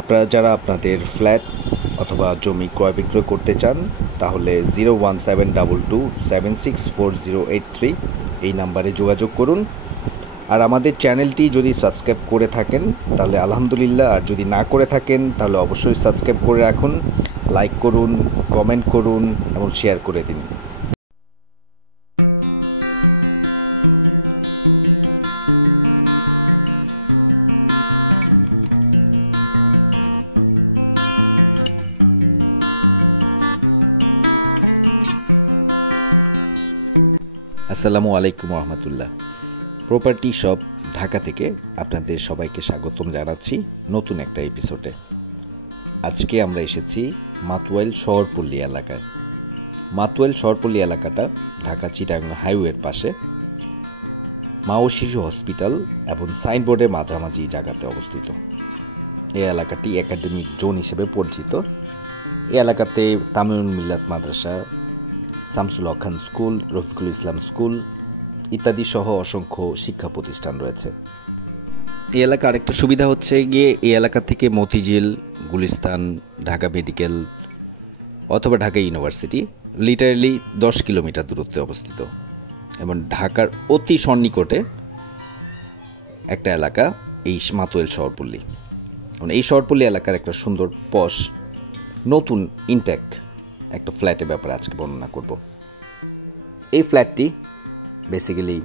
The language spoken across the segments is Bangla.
আপনারা যারা আপনাদের ফ্ল্যাট অথবা জমি ক্রয় বিক্রয় করতে চান তাহলে 01722764083 এই নাম্বারে যোগাযোগ করুন। আর আমাদের চ্যানেলটি যদি সাবস্ক্রাইব করে থাকেন তাহলে আলহামদুলিল্লাহ, আর যদি না করে থাকেন তাহলে অবশ্যই সাবস্ক্রাইব করে রাখুন, লাইক করুন, কমেন্ট করুন এবং শেয়ার করে দিন। আসসালামু আলাইকুম রহমতুল্লাহ। প্রপার্টি শপ ঢাকা থেকে আপনাদের সবাইকে স্বাগতম জানাচ্ছি নতুন একটা এপিসোডে। আজকে আমরা এসেছি মাতুয়াইল শহরপল্লী এলাকায়। মাতুয়াইল শহরপল্লী এলাকাটা ঢাকা চিটাগাং হাইওয়ের পাশে মা ও শিশু হসপিটাল এবং সাইনবোর্ডের মাঝামাঝি জায়গাতে অবস্থিত। এই এলাকাটি একাডেমিক জোন হিসেবে পরিচিত। এই এলাকাতে তামিউল মিল্লাত মাদ্রাসা, শামসুল হক খান স্কুল, রফিকুল ইসলাম স্কুল ইত্যাদি সহ অসংখ্য শিক্ষা প্রতিষ্ঠান রয়েছে। এই এলাকার আরেকটা সুবিধা হচ্ছে গিয়ে এই এলাকা থেকে মতিঝিল, গুলিস্তান, ঢাকা মেডিকেল অথবা ঢাকা ইউনিভার্সিটি লিটারেলি 10 কিলোমিটার দূরত্বে অবস্থিত এবং ঢাকার অতি সন্নিকটে একটা এলাকা এই মাতুয়াইল শহরপল্লী। এই শহরপল্লী এলাকার একটা সুন্দর পশ নতুন ইনটেক একটা ফ্ল্যাটের ব্যাপারে আজকে বর্ণনা করব। এই ফ্ল্যাটটি বেসিক্যালি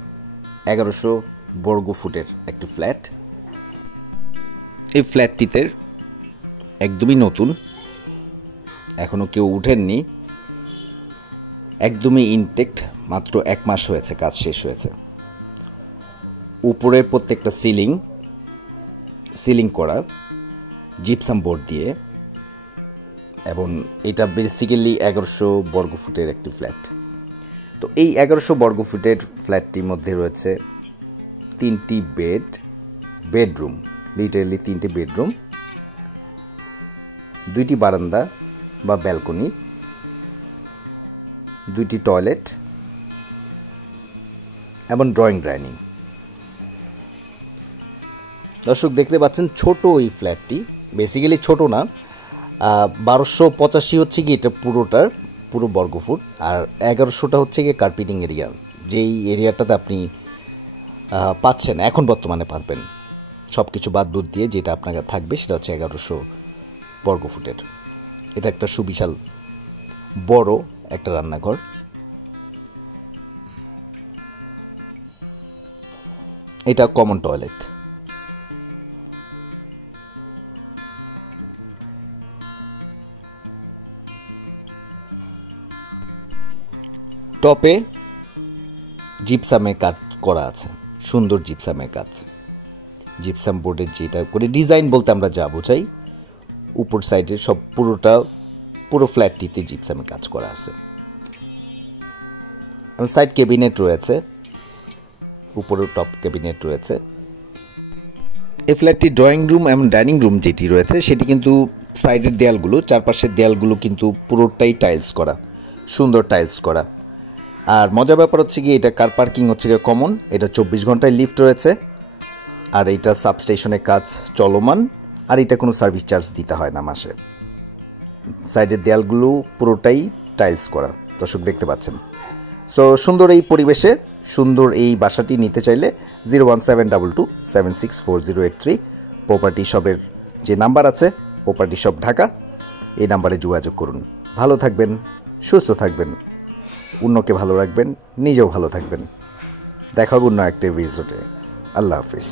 1100 বর্গ ফুটের একটি ফ্ল্যাট। এই ফ্ল্যাটটিতে একদমই নতুন, এখনও কেউ উঠেননি, একদমই ইনটেক্ট, মাত্র 1 মাস হয়েছে কাজ শেষ হয়েছে। উপরের প্রত্যেকটা সিলিং করা জিপসাম বোর্ড দিয়ে, এবং এটা বেসিক্যালি 1100 বর্গ ফুটের একটি ফ্ল্যাট। তো এই 1100 বর্গ ফুটের ফ্ল্যাটটির মধ্যে রয়েছে 3টি বেডরুম, লিটারেলি 3টি বেডরুম, 2টি বারান্দা বা ব্যালকনি, 2টি টয়লেট এবং ড্রয়িং ডাইনিং। দর্শক দেখতে পাচ্ছেন ছোট এই ফ্ল্যাটটি, বেসিক্যালি ছোট না, 1285 হচ্ছে কি এটা পুরো বর্গফুট, আর 1100টা হচ্ছে গিয়ে কার্পেটিং এরিয়া, যেই এরিয়াটাতে আপনি পাচ্ছেন এখন বর্তমানে পাবেন সব কিছু বাদ দূর দিয়ে, যেটা আপনার থাকবে সেটা হচ্ছে 1100 বর্গফুটের। এটা একটা সুবিশাল বড় একটা রান্নাঘর। এটা কমন টয়লেট। টপে জিপসামের কাজ করা আছে, সুন্দর জিপসামের কাজ। জিপসাম বোর্ডের যেটা করে ডিজাইন বলতে আমরা যা বোঝাই, উপর সাইডে সব পুরো ফ্ল্যাটটিতে জিপসামের কাজ করা আছে। সাইড ক্যাবিনেট রয়েছে, উপরে টপ ক্যাবিনেট রয়েছে। এই ফ্ল্যাটটি ড্রয়িং রুম এবং ডাইনিং রুম যেটি রয়েছে সেটি কিন্তু সাইডের দেয়ালগুলো, চারপাশের দেয়ালগুলো কিন্তু পুরোটাই টাইলস করা, সুন্দর টাইলস করা। আর মজার ব্যাপার হচ্ছে কি এটা কার পার্কিং হচ্ছে গিয়ে কমন, এটা 24 ঘন্টায় লিফট রয়েছে, আর এইটা সাবস্টেশনের কাজ চলমান, আর এটা কোনো সার্ভিস চার্জ দিতে হয় না মাসে। সাইডের দেয়ালগুলো পুরোটাই টাইলস করা, দর্শক দেখতে পাচ্ছেন। সো সুন্দর এই পরিবেশে সুন্দর এই বাসাটি নিতে চাইলে 01722764083 প্রপার্টি শপের যে নাম্বার আছে, প্রপার্টি শপ ঢাকা, এই নাম্বারে যোগাযোগ করুন। ভালো থাকবেন, সুস্থ থাকবেন, অন্যকে ভালো রাখবেন, নিজেও ভালো থাকবেন। দেখা হবে অন্য একটা এপিসোডে। আল্লাহ হাফিজ।